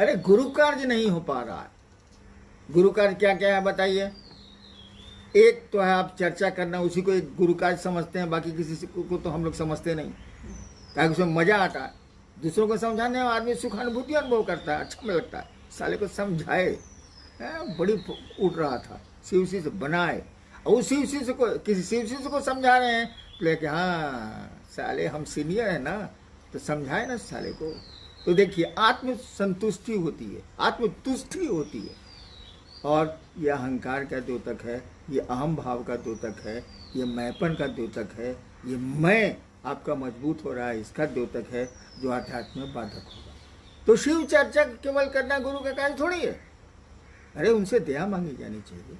अरे गुरु कार्य नहीं हो पा रहा है। गुरु कार्य क्या क्या है बताइए। एक तो है आप चर्चा करना, उसी को एक गुरु कार्य समझते हैं, बाकी किसी को तो हम लोग समझते नहीं, ताकि उसमें मजा आता है। दूसरों को समझाने में आदमी सुखानुभूति अनुभव करता है, अच्छा में लगता है। साले को समझाए, बड़ी उठ रहा था, शिव से बनाए, और उसी से को किसी शिव को समझा रहे हैं तो लेके, हाँ साले हम सीनियर है ना, तो समझाए ना साले को। तो देखिए आत्म संतुष्टि होती है, आत्मतुष्टि होती है। और यह अहंकार का द्योतक है, ये अहम भाव का द्योतक है, ये मैंपन का द्योतक है, ये मैं आपका मजबूत हो रहा है, इसका द्योतक है, जो आध्यात्म में बाधक होगा। तो शिव चर्चा केवल करना गुरु का कार्य थोड़ी है। अरे उनसे दया मांगी जानी चाहिए,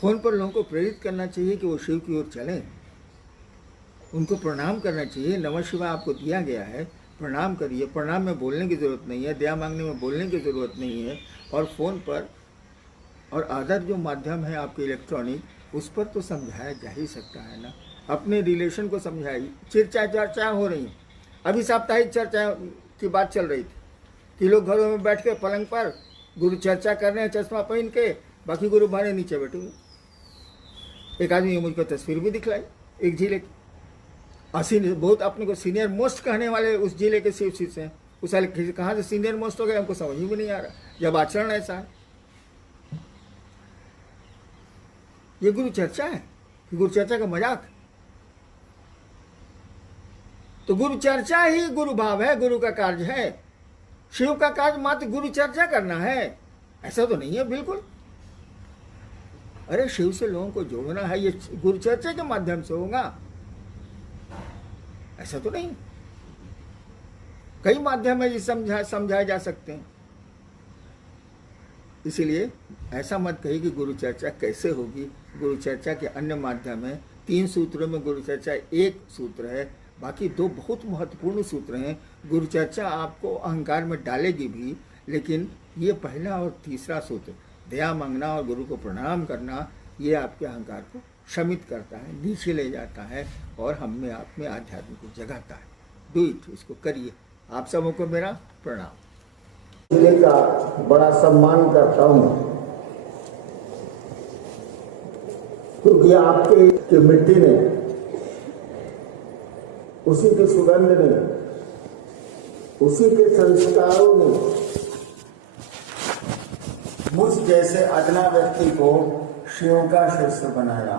फोन पर लोगों को प्रेरित करना चाहिए कि वो शिव की ओर चलें, उनको प्रणाम करना चाहिए। नमः शिवाय आपको दिया गया है, प्रणाम करिए। प्रणाम में बोलने की ज़रूरत नहीं है, दया मांगने में बोलने की ज़रूरत नहीं है। और फ़ोन पर और अदर जो माध्यम है आपके इलेक्ट्रॉनिक, उस पर तो समझाया जा ही सकता है ना। अपने रिलेशन को समझाइए। चर्चा हो रही है, अभी साप्ताहिक चर्चा की बात चल रही थी कि लोग घरों में बैठ के पलंग पर गुरु चर्चा कर रहे हैं चश्मा पहन के, बाकी गुरु बाहर नीचे बैठे हुए। एक आदमी ने मुझको तस्वीर भी दिखलाई एक जिले की, बहुत अपने को सीनियर मोस्ट कहने वाले उस जिले के शिव शिष्य हैं। उस साल कहाँ से सीनियर मोस्ट हो गए हमको समझ में भी नहीं आ रहा, जब आचरण ऐसा है। ये गुरु चर्चा है कि गुरु चर्चा का मजाक? तो गुरु चर्चा ही गुरु भाव है, गुरु का कार्य है। शिव का कार्य मात्र गुरु चर्चा करना है, ऐसा तो नहीं है बिल्कुल। अरे शिव से लोगों को जोड़ना है, ये गुरु चर्चा के माध्यम से होगा, ऐसा तो नहीं। कई माध्यम है जिसे समझाए जा सकते हैं। इसीलिए ऐसा मत कहिए कि गुरु चर्चा कैसे होगी। गुरु चर्चा के अन्य माध्यम है। 3 सूत्रों में गुरु चर्चा एक सूत्र है, बाकी 2 बहुत महत्वपूर्ण सूत्र हैं। गुरु चर्चा आपको अहंकार में डालेगी भी, लेकिन ये पहला और तीसरा सूत्र, दया मांगना और गुरु को प्रणाम करना, ये आपके अहंकार को शमित करता है, नीचे ले जाता है और हम में आप में आध्यात्म को जगाता है। डू इट, इसको करिए। आप सबों को मेरा प्रणाम। जिले का बड़ा सम्मान करता हूँ, क्योंकि आपके की मिट्टी ने, उसी की सुगंध ने, उसी के संस्कारों ने मुझ जैसे अदना व्यक्ति को शिव का शिष्य बनाया।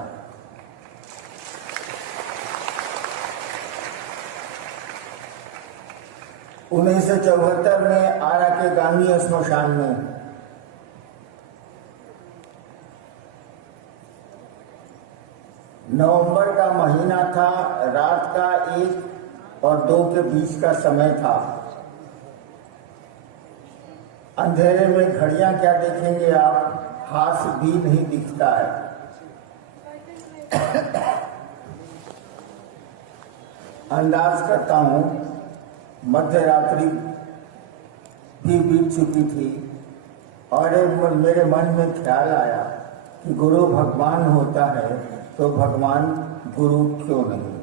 उन्नीस सौ 1974 में आरा के गांधी स्मशान में नवंबर का महीना था, रात का 1 और 2 के बीच का समय था। अंधेरे में घड़ियां क्या देखेंगे आप, हाथ भी नहीं दिखता है। अंदाज करता हूं मध्य रात्रि भी बीत चुकी थी और मेरे मन में ख्याल आया कि गुरु भगवान होता है तो भगवान गुरु क्यों नहीं।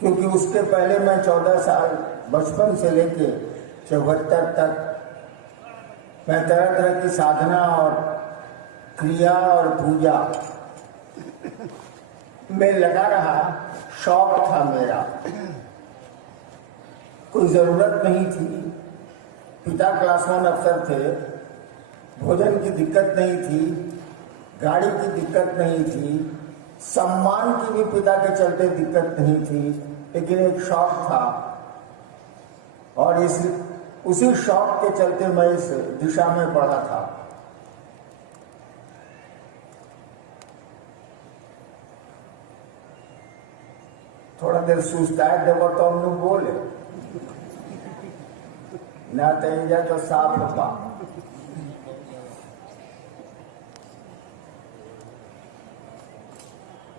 क्योंकि उसके पहले मैं 14 साल बचपन से लेके 74 तक मैं तरह तरह की साधना और क्रिया और पूजा में लगा रहा। शौक था मेरा, कोई जरूरत नहीं थी। पिता क्लास 1 अफसर थे, भोजन की दिक्कत नहीं थी, गाड़ी की दिक्कत नहीं थी, सम्मान की भी पिता के चलते दिक्कत नहीं थी, लेकिन एक शौक था और उसी शौक के चलते मैं इस दिशा में पढ़ा था। थोड़ा देर सुस्ताए देव तो हम लोग बोले ना, तेजा तो साफ होगा।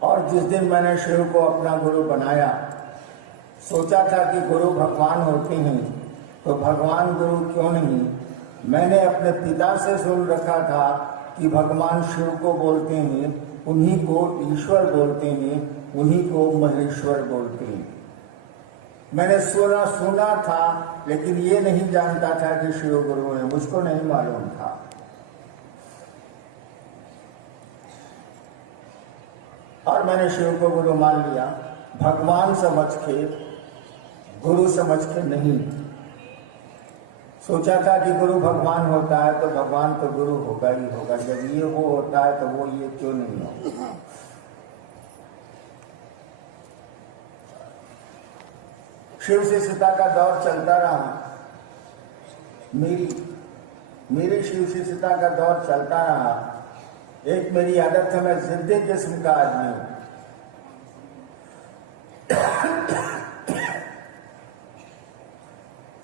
और जिस दिन मैंने शिव को अपना गुरु बनाया, सोचा था कि गुरु भगवान होते हैं तो भगवान गुरु क्यों नहीं। मैंने अपने पिता से सुन रखा था कि भगवान शिव को बोलते हैं, उन्हीं को ईश्वर बोलते हैं, उन्हीं को महेश्वर बोलते हैं। मैंने सुना था, लेकिन ये नहीं जानता था कि शिव गुरु है, मुझको नहीं मालूम था। और मैंने शिव को गुरु मान लिया, भगवान समझ के, गुरु समझ के नहीं। सोचा था कि गुरु भगवान होता है तो भगवान तो गुरु होगा ही होगा, जब ये वो होता है तो वो ये क्यों नहीं हो। शिव से सीता का दौर चलता रहा, मेरी शिव से सीता का दौर चलता रहा। एक मेरी आदत है, मैं जिद्दी किस्म का आदमी हूं।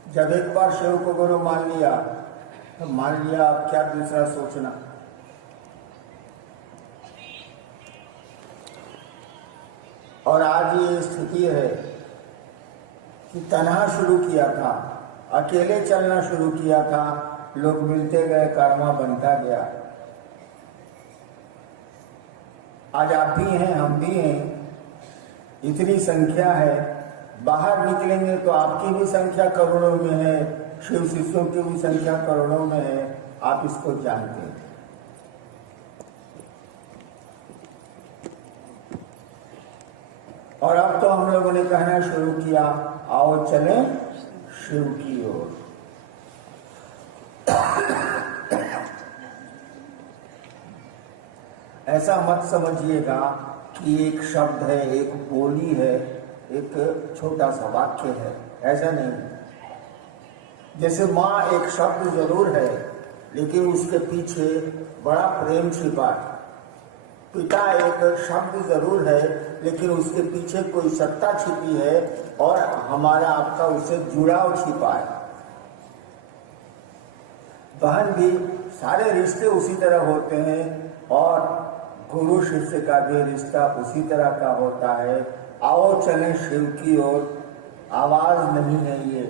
जब एक बार शिव को गुरु मान लिया तो मान लिया, अब क्या दूसरा सोचना। और आज ये स्थिति है कि तन्हा शुरू किया था, अकेले चलना शुरू किया था, लोग मिलते गए, कर्मा बनता गया। आज आप भी हैं, हम भी हैं, इतनी संख्या है। बाहर निकलेंगे तो आपकी भी संख्या करोड़ों में है, शिव शिष्यों की भी संख्या करोड़ों में है, आप इसको जानते हैं। और अब तो हम लोगों ने कहना शुरू किया, आओ चलें शिव की ओर। ऐसा मत समझिएगा कि एक शब्द है, एक बोली है, एक छोटा सा वाक्य है, ऐसा नहीं। जैसे माँ एक शब्द जरूर है, लेकिन उसके पीछे बड़ा प्रेम छिपा है। पिता एक शब्द जरूर है, लेकिन उसके पीछे कोई सत्ता छिपी है और हमारा आपका उससे जुड़ाव छिपा है। बहन भी, सारे रिश्ते उसी तरह होते हैं और गुरु शिष्य का भी रिश्ता उसी तरह का होता है। आओ चलें शिव की ओर। आवाज नहीं है ये,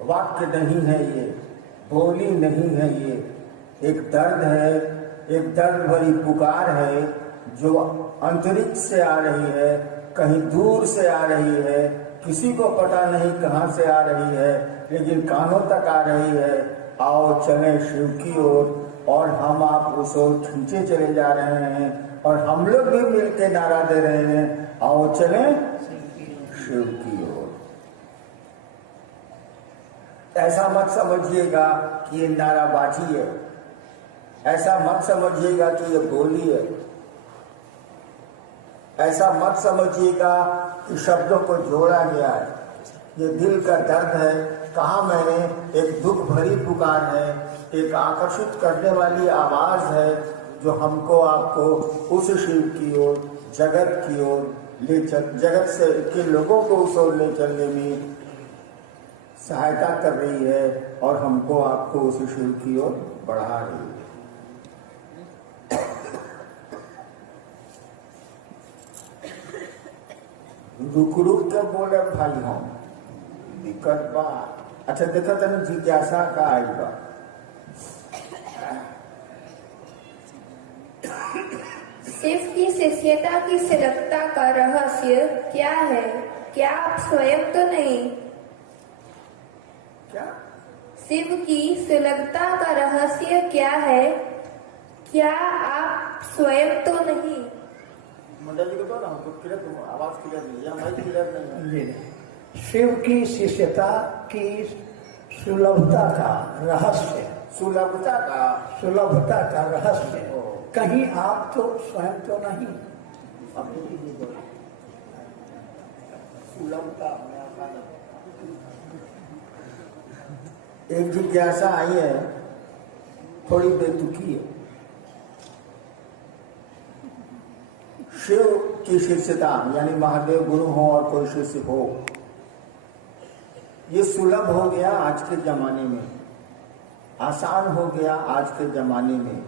वाक्य नहीं है ये, बोली नहीं है ये, एक दर्द है, एक दर्द भरी पुकार है जो अंतरिक्ष से आ रही है, कहीं दूर से आ रही है, किसी को पता नहीं कहां से आ रही है, लेकिन कानों तक आ रही है। आओ चलें शिव की ओर। और हम आप उस ओर खींचे चले जा रहे हैं और हम लोग भी मिलकर नारा दे रहे हैं, आओ चलें शिव की ओर। ऐसा मत समझिएगा कि ये नाराबाजी है, ऐसा मत समझिएगा कि ये बोली है, ऐसा मत समझिएगा कि शब्दों को जोड़ा गया है। ये दिल का दर्द है। कहा मैंने, एक दुख भरी पुकार है, एक आकर्षित करने वाली आवाज है जो हमको आपको उस शिव की ओर, जगत की ओर ले चल, जगत से के लोगों को उस ओर ले चलने में सहायता कर रही है और हमको आपको उस शिव की ओर बढ़ा रही है। रुक रुक के बोले भाई हम दिक्कत बा। अच्छा देखा था जिज्ञासा का आई बा। शिव की शिष्यता की सुलभता का रहस्य क्या है? क्या आप स्वयं तो नहीं? क्या? शिव की सुलभता का रहस्य क्या है? क्या आप स्वयं तो नहीं? मंडल जी को तो ना हमको क्लियर, आवाज क्लियर नहीं है, माइक क्लियर नहीं है। शिव की शिष्यता की सुलभता का रहस्य, सुलभता का रहस्य, कहीं आप तो स्वयं तो नहीं? सुलभता एक जिज्ञासा आई है, थोड़ी बेतुकी है। शिव की शिष्यता यानी महादेव गुरु हो और कोई शिष्य हो, ये सुलभ हो गया आज के जमाने में, आसान हो गया आज के जमाने में।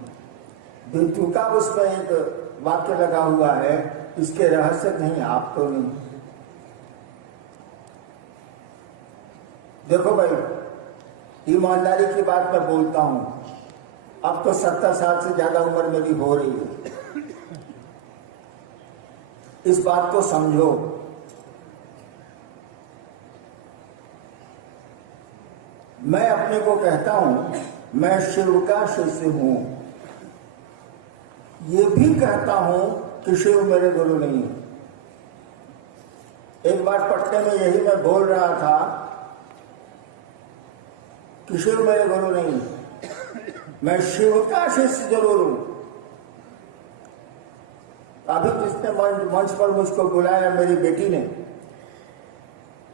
बेतुका उस पर एक वाक्य लगा हुआ है, इसके रहस्य नहीं, आप तो नहीं। देखो भाई, ईमानदारी की बात मैं बोलता हूं, अब तो 70 साल से ज्यादा उम्र मेरी हो रही है। इस बात को समझो, मैं अपने को कहता हूं मैं शिव का शिष्य हूं, ये भी कहता हूं कि शिव मेरे गुरु नहीं है। एक बार पटने में यही मैं बोल रहा था कि शिव मेरे गुरु नहीं है, मैं शिव का शिष्य जरूर हूं। अभी जिसने मंच पर मुझको बुलाया मेरी बेटी ने,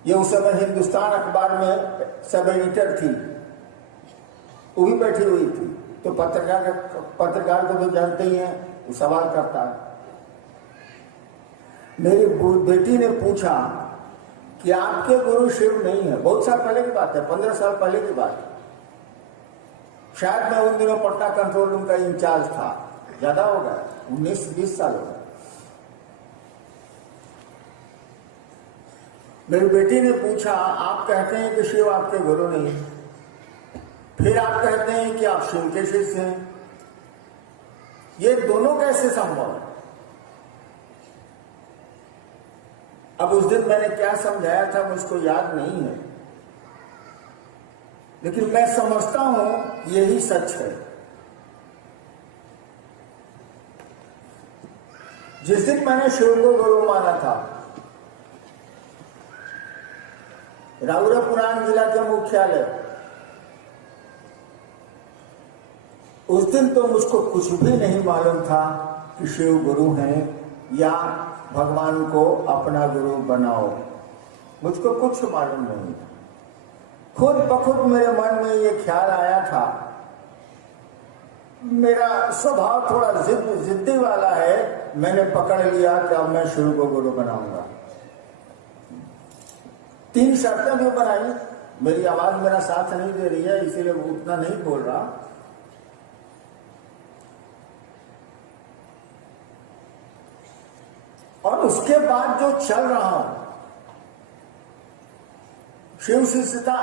ये उस समय हिंदुस्तान अखबार में सब एडिटर थी, वो भी बैठी हुई थी। तो पत्रकार को तो जानते ही हैं, वो सवाल करता है। मेरी बेटी ने पूछा कि आपके गुरु शिव नहीं है। बहुत साल पहले की बात है, 15 साल पहले की बात है। शायद मैं उन दिनों पटना कंट्रोल रूम का इंचार्ज था, ज्यादा हो गया, 19-20 साल हो गए। मेरी बेटी ने पूछा, आप कहते हैं कि शिव आपके गुरु नहीं, फिर आप कहते हैं कि आप शिव के शिष्य हैं, ये दोनों कैसे संभव है? अब उस दिन मैंने क्या समझाया था मुझको याद नहीं है, लेकिन मैं समझता हूं यही सच है। जिस दिन मैंने शिव को गुरु माना था, राउरपुरान जिला के मुख्यालय, उस दिन तो मुझको कुछ भी नहीं मालूम था कि शिव गुरु हैं या भगवान को अपना गुरु बनाओ, मुझको कुछ मालूम नहीं था। खुद बखुद मेरे मन में ये ख्याल आया था। मेरा स्वभाव थोड़ा जिद्दी वाला है, मैंने पकड़ लिया कि अब मैं शिव को गुरु बनाऊंगा। 3 शर्तें भी बनाई। मेरी आवाज मेरा साथ नहीं दे रही है, इसीलिए उतना नहीं बोल रहा। और उसके बाद जो चल रहा हूं, शिव शिष्यता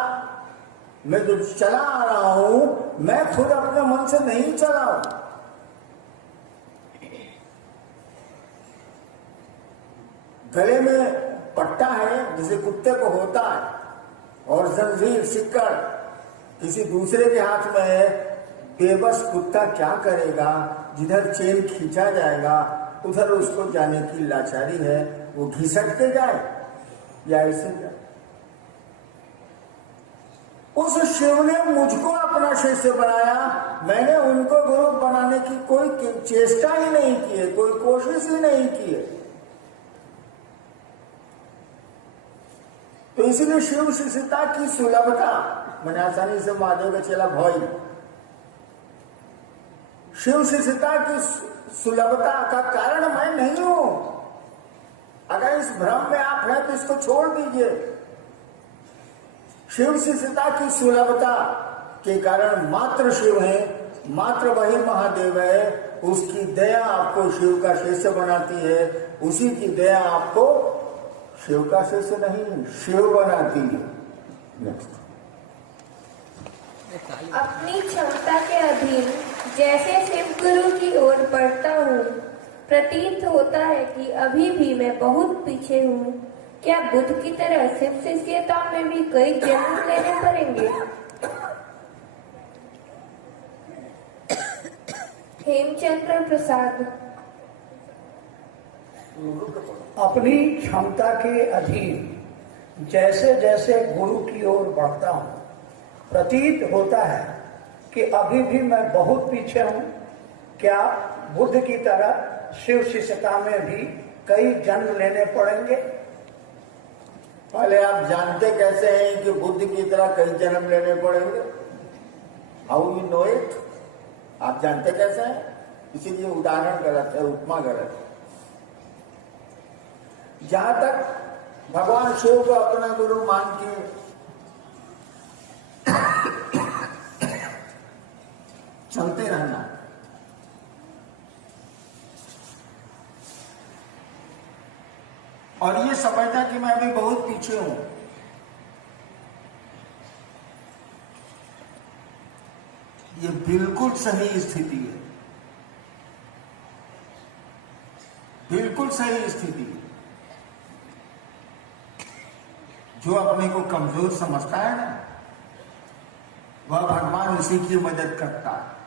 में जो चला आ रहा हूं, मैं खुद अपने मन से नहीं चला हूं। गले में पट्टा है जिसे कुत्ते को होता है, और जंजीर सिक्कड़ किसी दूसरे के हाथ में है। बेबस कुत्ता क्या करेगा? जिधर चेन खींचा जाएगा उधर उसको जाने की लाचारी है, वो घिसट के जाए या ऐसे जाए। उस शिव ने मुझको अपना शिष्य बनाया, मैंने उनको गुरु बनाने की कोई चेष्टा ही नहीं की है, कोई कोशिश ही नहीं की है। तो इसलिए शिव शिष्यता की सुलभता, मैंने आसानी से महादेव का चेला भोई, शिव शिष्यता की सुलभता का कारण मैं नहीं हूं। अगर इस भ्रम में आप हैं तो इसको छोड़ दीजिए। शिव शिष्यता की सुलभता के कारण मात्र शिव है, मात्र वही महादेव है। उसकी दया आपको शिव का शिष्य बनाती है, उसी की दया आपको शिव का शिष्य नहीं शिव बनाती है। नेक्स्ट। अपनी क्षमता के अधीन जैसे शिव गुरु की ओर बढ़ता हूँ, प्रतीत होता है कि अभी भी मैं बहुत पीछे हूँ। क्या बुद्ध की तरह शिव शिष्यता में भी कई जन्म लेने पड़ेंगे? हेमचंद्र प्रसाद। अपनी क्षमता के अधीन जैसे जैसे गुरु की ओर बढ़ता हूँ, प्रतीत होता है कि अभी भी मैं बहुत पीछे हूँ। क्या बुद्ध की तरह शिव शिष्यता में भी कई जन्म लेने पड़ेंगे? पहले आप जानते कैसे हैं कि बुद्ध की तरह कई जन्म लेने पड़ेंगे? How you know it? आप जानते कैसे हैं? इसीलिए उदाहरण गलत है, उपमा गलत है। जहां तक भगवान शिव को अपना गुरु मान के चलते रहना, और ये समझना कि मैं अभी बहुत पीछे हूं, ये बिल्कुल सही स्थिति है, बिल्कुल सही स्थिति है। जो अपने को कमजोर समझता है ना, वह भगवान उसी की मदद करता है।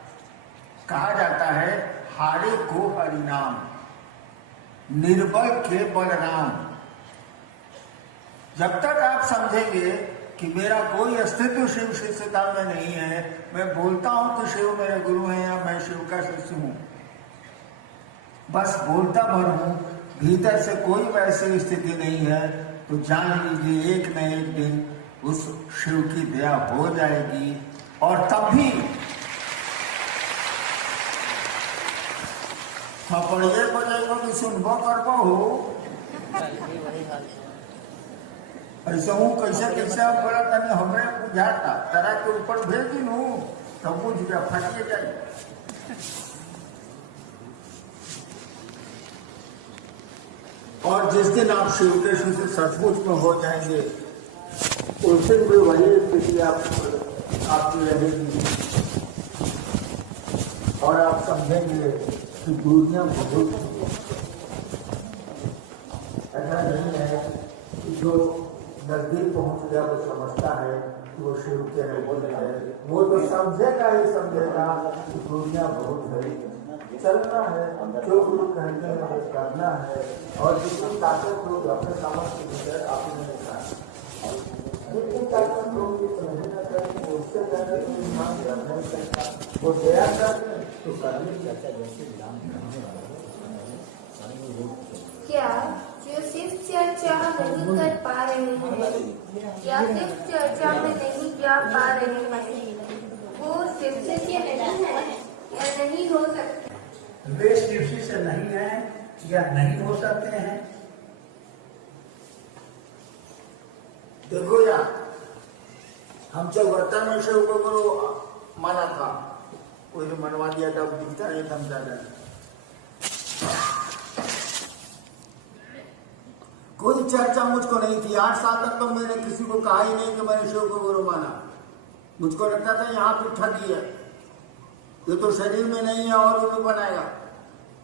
कहा जाता है हारे को हरिनाम, निर्बल के बलराम। जब तक आप समझेंगे कि मेरा कोई अस्तित्व शिव शिष्यता में नहीं है, मैं बोलता हूं कि शिव मेरे गुरु हैं या मैं शिव का शिष्य हूं, बस बोलता भर हूं, भीतर से कोई वैसी स्थिति नहीं है, तो जान लीजिए एक न एक दिन उस शिव की दया हो जाएगी। और तब भी थपड़िए बजाइबो कि सुनबो करबो हो, ऐसा हूँ कैसे कैसे आप बोला तनी हमरे बुझाता तरह के ऊपर भेज दी नू तब बुझ गया, फटिए जाए। और जिस दिन आप शिव के शिष्य सचमुच में हो जाएंगे, उस दिन भी वही स्थिति आपकी रहेगी और आप समझेंगे कि दुनिया बहुत ऐसा नहीं है कि जो नजदीक पहुंच गया वो समझता है कि वो शिव के बोल है, वो तो समझेगा ही समझेगा कि दुनिया बहुत है, चलना है, जो गुरु कहते हैं वो करना है। और जितनी ताकत लोग अपने सामर्थ्य के भीतर आपने देखा, जितनी ताकत लोग समझना करेंगे उससे कहते वो दया करते तो करने क्या जो सिर्फ चर्चा नहीं कर पा रहे हैं या सिर्फ चर्चा में नहीं जा पा रहे हैं, वो शिव से नहीं है या नहीं हो सकते? वे शिव से नहीं है या नहीं हो सकते हैं। देखो यार, हम चौहत्तर में शिव को गुरु माना था, कोई ने मनवा दिया था, दिखता नहीं था ज्यादा। कोई चर्चा मुझको नहीं थी, 8 साल तक तो मैंने किसी को कहा ही नहीं कि मैंने शिव को गुरु माना। मुझको लगता था यहाँ पे ठगी है, ये तो शरीर में नहीं है और उल्लू बनाएगा,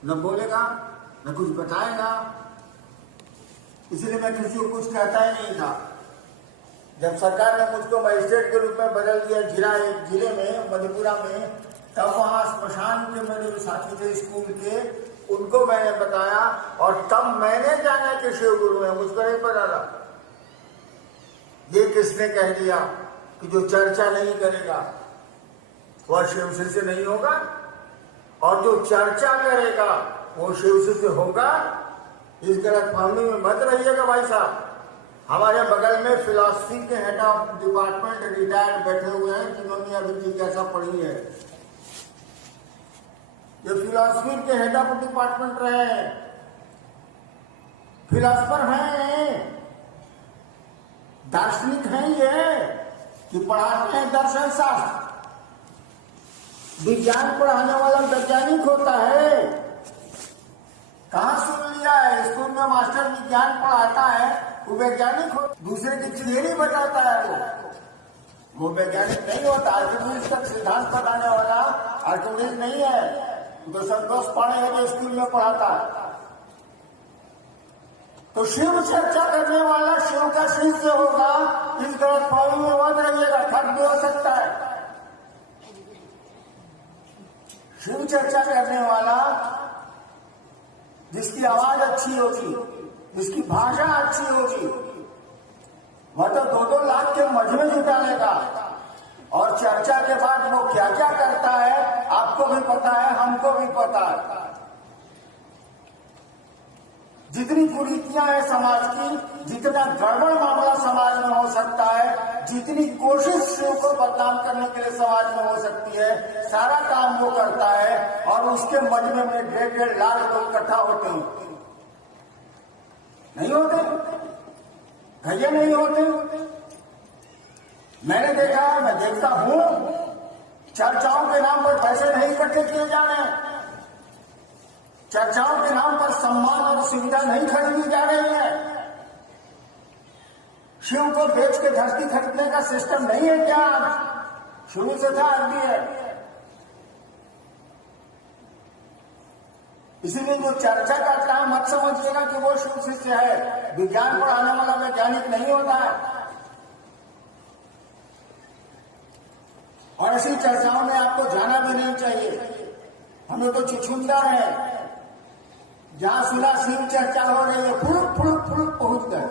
न बोलेगा न कुछ बताएगा, इसलिए मैं किसी को कुछ कहता ही नहीं था। जब सरकार ने मुझको मजिस्ट्रेट के रूप में बदल दिया जिले में मधेपुरा में, तब वहां स्मशान के मेरे जो साथी थे स्कूल के, उनको मैंने बताया और तब मैंने जाना कि शिव गुरु है, मुझको नहीं पता था। ये किसने कह दिया कि जो चर्चा नहीं करेगा वह शिव शिष्य नहीं होगा और जो चर्चा करेगा वो शिव शिष्य होगा? इस गलत फहमी में मत रहिएगा भाई साहब। हमारे बगल में फिलॉसफी के हेड ऑफ डिपार्टमेंट रिटायर्ड बैठे हुए हैं, जिन्होंने अभी जिज्ञासा पढ़ी है। ये फिलॉसफी के हेड ऑफ डिपार्टमेंट रहे हैं, फिलॉसफर हैं, दार्शनिक हैं, ये कि पढ़ाते हैं दर्शन शास्त्र। विज्ञान पढ़ाने वाला वैज्ञानिक होता है। कहाँ सुन लिया है? स्कूल में मास्टर विज्ञान पढ़ाता है, वो वैज्ञानिक हो, दूसरे की थियरी बताता है, वो वैज्ञानिक नहीं होता। आर्किमिडीज तक सिद्धांत बताने वाला आर्किमिडीज नहीं है, तो संतोष पांडे है जो स्कूल में पढ़ाता है। तो शिव चर्चा करने वाला शिव का शिष्य होगा, इस गलत फहमी में मत रहिएगा, ठग भी हो सकता है। शिव चर्चा करने वाला जिसकी आवाज अच्छी होगी, जिसकी भाषा अच्छी होगी, वह तो 2-2 लाख के मजमे जुटा लेगा। और चर्चा के बाद वो क्या क्या करता है आपको भी पता है, हमको भी पता है। जितनी कुरीतियां हैं समाज की, जितना गड़बड़ मामला समाज में हो सकता है, जितनी कोशिश शिव को बदनाम करने के लिए समाज में हो सकती है, सारा काम वो करता है। और उसके मजमे में 1.5 लाख लोग इकट्ठा होते हैं, नहीं होते? भैया नहीं होते? मैंने देखा है, मैं देखता हूं, चर्चाओं के नाम पर पैसे नहीं इकट्ठे किए जा रहे हैं, चर्चाओं के नाम पर सम्मान और सुविधा नहीं खरीदी जा रही है। शिव को बेच के धरती खरीदने का सिस्टम नहीं है क्या? शुरू से था, आज भी है। इसीलिए जो चर्चा करता है मत समझिएगा कि वो शिव शिष्य है। विज्ञान पढ़ाने वाला वैज्ञानिक नहीं होता है। और ऐसी चर्चाओं में आपको जाना भी नहीं चाहिए। हमें तो छुछुंदर है, जहां सुना शिव चर्चा हो रही है फुड़ुक फुड़ुक फुड़ुक पहुंच गए।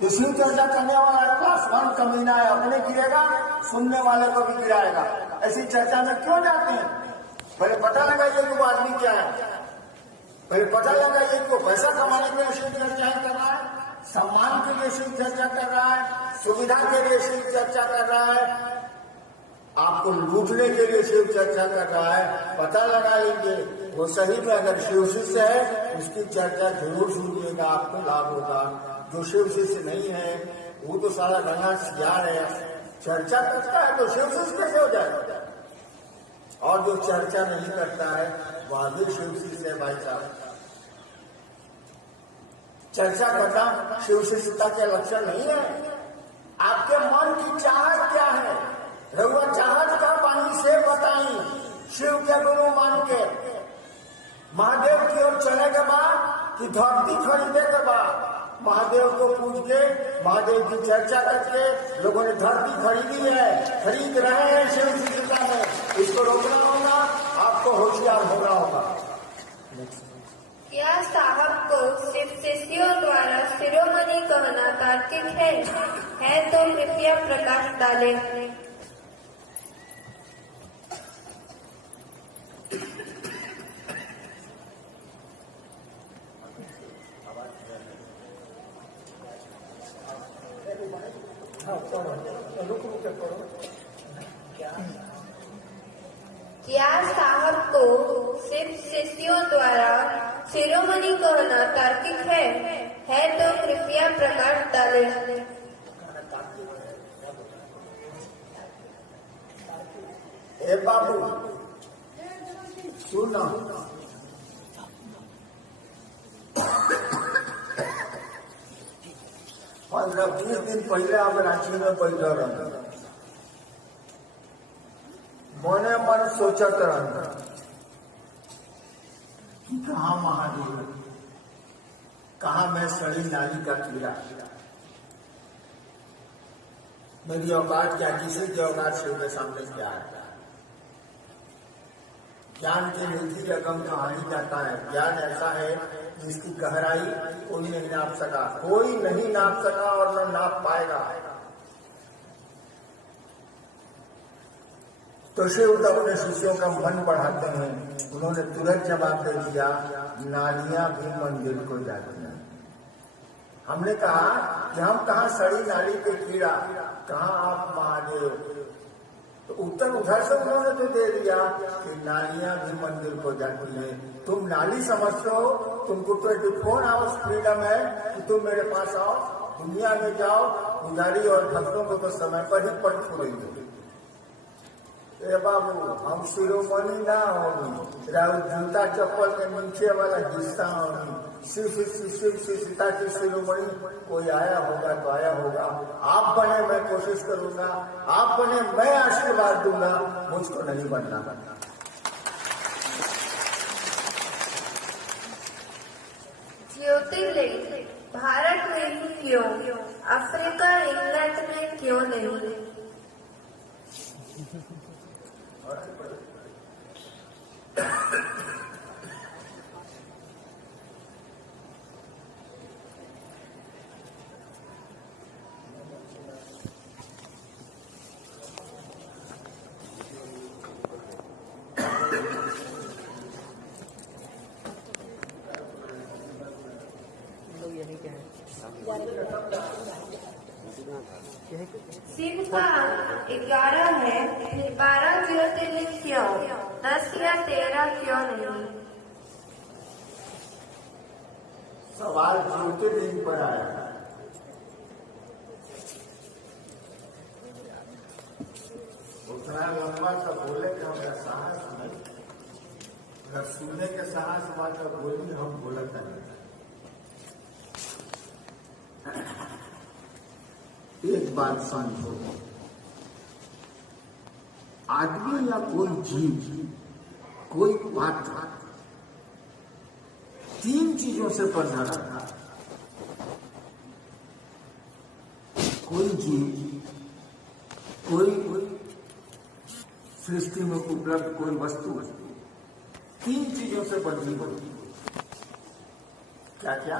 जो शिव चर्चा करने वाला क्लास 1 कमीना है, अपने गिरेगा, सुनने वाले को भी गिराएगा। ऐसी चर्चा में क्यों जाते हैं? पहले पता लगाइए कि वो आदमी क्या है, पहले पता लगाइए कि वो पैसा कमाने के लिए शिव चर्चाएं कर रहा है, सम्मान के लिए शिव चर्चा कर रहा है, सुविधा के लिए शिव चर्चा कर रहा है, आपको लूटने के लिए शिव चर्चा कर रहा है। पता लगाएंगे वो सही में अगर शिव शिष्य है उसकी चर्चा जरूर सुनिएगा, आपको लाभ होगा। जो शिव शिष्य नहीं है वो तो सारा रंगा सियार है, चर्चा करता है तो शिव शिष्य कैसे हो जाएगा? और जो चर्चा नहीं करता है वह भी शिव शिष्य है। भाई साहब, चर्चा करना शिव शिष्यता के लक्षण नहीं है। आपके मन की चाहत क्या है? रघुआ चाहत का पानी से बताई, शिव के गुरु मान के महादेव की ओर चले के बाद कि धरती खरीदे के बाद महादेव को पूछ के, महादेव की चर्चा करके लोगों ने धरती खरीदी है, खरीद रहे हैं शिव शिष्यता में। इसको रोकना होगा, आपको होशियार होना होगा। क्या साहब को सिर्फ शिष्यों द्वारा शिरोमणि कहना तार्किक है तो कृपया प्रकाश डालें। क्या साहब को सिर्फ शिष्यों द्वारा शिरोमणि कहना तार्किक है तो कृपया प्रकाश डालें। ए बाबू सुना, 15-20 दिन पहले आप रांची में बैठा रहे, मने मन सोचत रहा कि कहाँ महादेव, कहाँ मैं सड़ी नाली का कीड़ा। मेरी औकात क्या, किसी की औकात शिव के सामने क्या है? ज्ञान की निधि रकम कहा ही जाता है। ज्ञान ऐसा है जिसकी गहराई कोई नहीं नाप सका, कोई नहीं नाप सका और न नाप पाएगा। तो शिव अपने शिष्यों का मन बढ़ाते हैं। उन्होंने तुरंत जवाब दे दिया, नालियां भी मंदिर को जाती हैं। हमने कहा कि हम कहाँ सड़ी नाली पे कीड़ा, कहाँ आप महादेव। तो उत्तर उधर से उन्होंने तो दे दिया कि नालियां भी मंदिर को जाती हैं। तुम नाली समझते हो, तुमको 24 आवर्स फ्रीडम है कि तुम मेरे पास आओ, दुनिया में जाओ, पुजारी और भक्तों को तो समय पर ही पट छोड़ेंगे। ए बाबू, हम शिरोमणि ना होंगे, जूता चप्पल के नीचे वाला हिस्सा होंगे। शिव शिष्यता की शिरोमणि कोई आया होगा तो आया होगा। आप बने, मैं कोशिश करूंगा, आप बने, मैं आशीर्वाद दूंगा, मुझको नहीं बनना। ज्योतिर्लिंग भारत में ही क्यों, अफ्रीका इंग्लैंड में क्यों नहीं? शिव का 11 है, फिर 12 ज्योतिर्लिंग क्यों, 10 या 13 क्यों नहीं? सवाल ज्योतिर्लिंग पर आया। उतना लंबा सा बोले कि हमारा साहस नहीं, अगर सुनने के साहस हुआ तो बोली, हम बोलते नहीं। एक बात समझो, आदमी या कोई जीव, कोई पात्र 3 चीजों से पैदा होता है। कोई जीव, कोई सृष्टि में उपलब्ध कोई वस्तु 3 चीजों से बनी होती है। क्या क्या?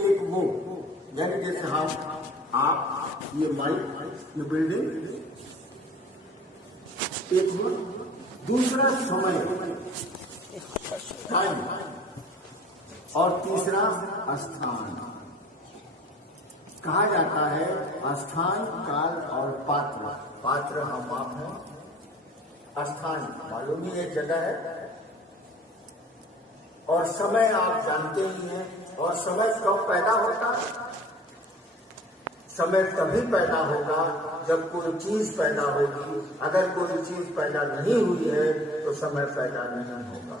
एक वो, यानी जैसे हम, आप, ये माइक, ये बिल्डिंग, एक वो। दूसरा समय, टाइम, और तीसरा स्थान। कहा जाता है स्थान, काल और पात्र। पात्र हम आप हैं, स्थान मालूम ही एक जगह है, और समय आप जानते ही हैं। और समय कब पैदा होता है? समय तभी पैदा होगा जब कोई चीज पैदा होगी। अगर कोई चीज पैदा नहीं हुई है तो समय पैदा नहीं होगा।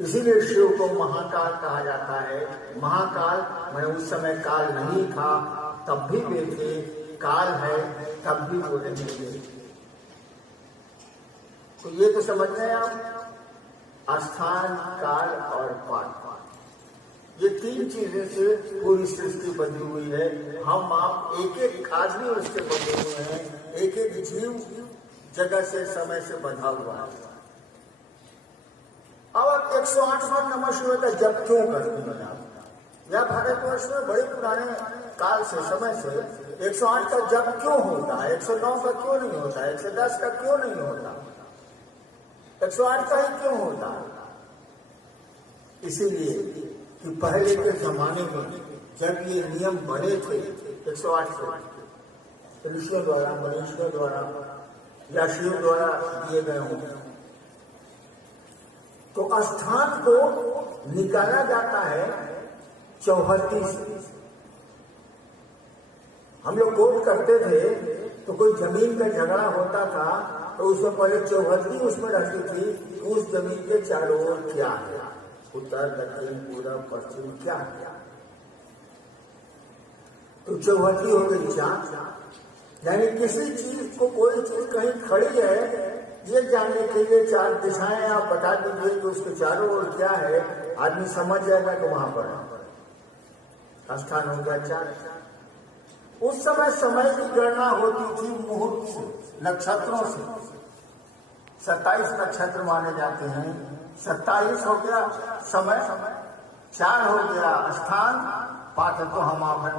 इसीलिए शिव को महाकाल कहा जाता है। महाकाल मैं उस समय काल नहीं था तब भी वे थे, काल है तब भी वो रहेंगे। तो ये तो समझ रहे हैं आप, स्थान, काल और पात्र, ये 3 चीजें से पूरी सृष्टि बनी हुई है। हम आप एक एक आदमी उससे बने हुए हैं, एक एक जीव जगह से, समय से बंधा हुआ है। अब आप 108 बार नमः शिवाय का जप क्यों करते हैं आप? या भारतवर्ष में बड़े पुराने काल से, समय से 108 का जप क्यों होता है? 109 का क्यों नहीं होता है? 110 का क्यों नहीं होता? 108 का ही क्यों होता है? इसीलिए कि पहले के जमाने में जब ये नियम बने थे 108 के, ऋषियों द्वारा, मनीषियों द्वारा या शिव द्वारा दिए गए होंगे, तो स्थान को निकाला जाता है चौहद्दी से। हम लोग कोर्ट करते थे तो कोई जमीन का झगड़ा होता था तो उसमें पहले चौहद्दी उसमें रहती थी, उस जमीन के चारों ओर क्या है, उत्तर, दक्षिण, पूर्व, पश्चिम, क्या है। तो चौहद्दी हो गई 4, यानी किसी चीज को, कोई चीज कहीं खड़ी है ये जानने के लिए 4 दिशाएं आप बता दीजिए कि उसके चारों ओर क्या है, आदमी समझ जाएगा कि वहां पर स्थान हो गया 4। उस समय समय की गणना होती थी मुहूर्त से, नक्षत्रों से। 27 नक्षत्र माने जाते हैं। 27 हो गया समय, 4 हो गया स्थान, पात्र तो हम आप हैं।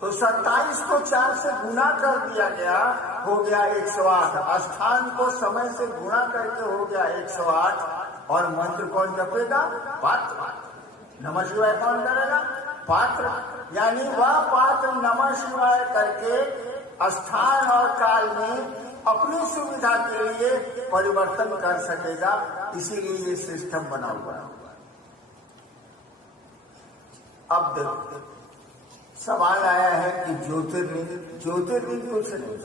तो 27 को 4 से गुना कर दिया गया, हो गया 108। स्थान को समय से गुणा करके हो गया 108। और मंत्र कौन जपेगा? पात्र। नमः शिवाय कौन करेगा? पात्र। यानी वह पात्र नमः शिवाय करके स्थान और काल में अपनी सुविधा के लिए परिवर्तन कर सकेगा। इसीलिए ये सिस्टम बना हुआ है। अब देखो, सवाल आया है कि ज्योतिर्लिंग कुछ नहीं।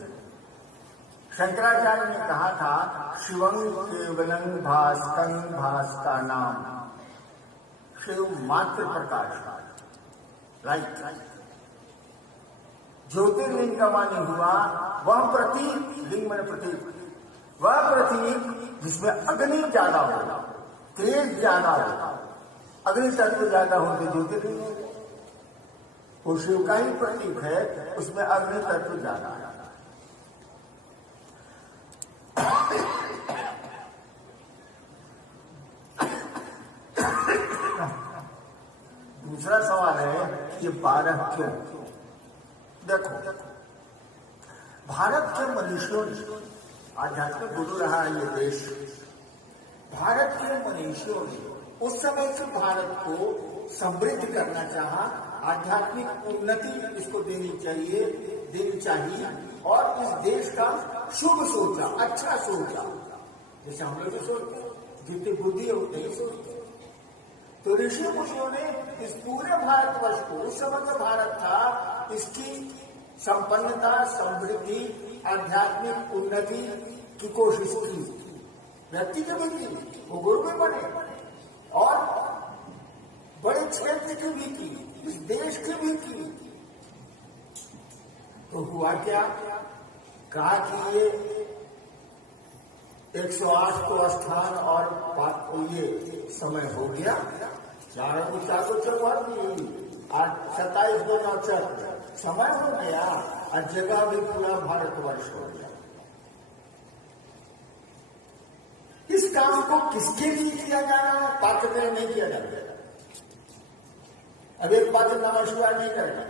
शंकराचार्य ने कहा था शिवं केवलं भास्कं भास्का नाम, शिव मात्र प्रकाश। राइट। ज्योतिर्लिंग का माने हुआ वह प्रतीक, लिंग माने प्रतीक, वह प्रतीक जिसमें अग्नि ज्यादा हो, तेज ज्यादा हो, अग्नि तत्व ज्यादा हो तो ज्योतिर्लिंग हो। वो शिव का ही प्रतीक है, उसमें अग्नि तत्व ज्यादा है। दूसरा सवाल है कि 12 क्यों? देखो, भारत के मनीषियों ने, आध्यात्मिक गुरु रहा है ये देश, भारत के मनीषियों ने उस समय से भारत को समृद्ध करना चाहा, आध्यात्मिक उन्नति इसको देनी चाहिए और इस देश का शुभ सोचा, अच्छा सोचा, जैसे हम लोग सोचते हैं, जितनी बुद्धि है उतनी ही सोचते। तो ऋषि मुनियों ने इस पूरे भारतवर्ष को, उस समय जो भारत था, इसकी संपन्नता, समृद्धि, आध्यात्मिक उन्नति की कोशिश की। व्यक्ति के भी की, वो गुरु भी बने और बड़े क्षेत्र की भी की, इस देश की भी की। तो हुआ क्या? कहा कि ये 108 को स्थान और ये समय हो गया, 4 को 4 को 4 27 को 9 समय हो गया, और जगह भी पूरा भारतवर्ष हो गया। इस काम को किसके लिए किया जा रहा है? पात्र में नहीं किया जा रहा। अब एक पात्र नमस्कार नहीं करेगा।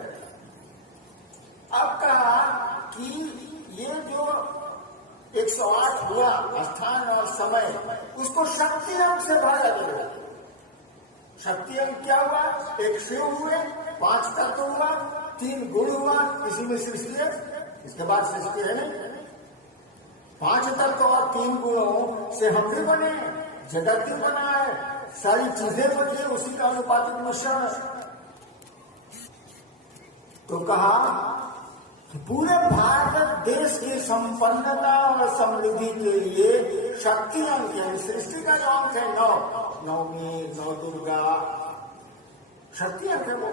अब कहा कि ये जो 108 हुआ स्थान और समय, उसको शक्ति अंक से भागा देगा। शक्ति अंक क्या हुआ? एक शिव हुए, 5 तत्व हुआ, 3 गुण हुआ, इसी में सृष्टि है। इसके बाद सृष्टि है नहीं। 5 तत्व और 3 गुणों से हम भी बने, जगत भी बना है, सारी चीजें बनी है, उसी का अनुपातिक मिश्रण। तो कहा कि पूरे भारत देश की संपन्नता और समृद्धि के लिए शक्ति अंक है, सृष्टि का जो अंक है 9, नवमी, 9 दुर्गा, शक्ति अंक है वो।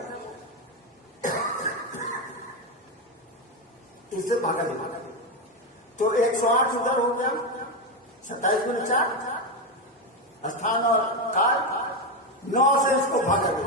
इससे भागा दिया। तो 108 उधर हो गया, 27 गुना 4 स्थान और काल, 9 से इसको भागा दिया।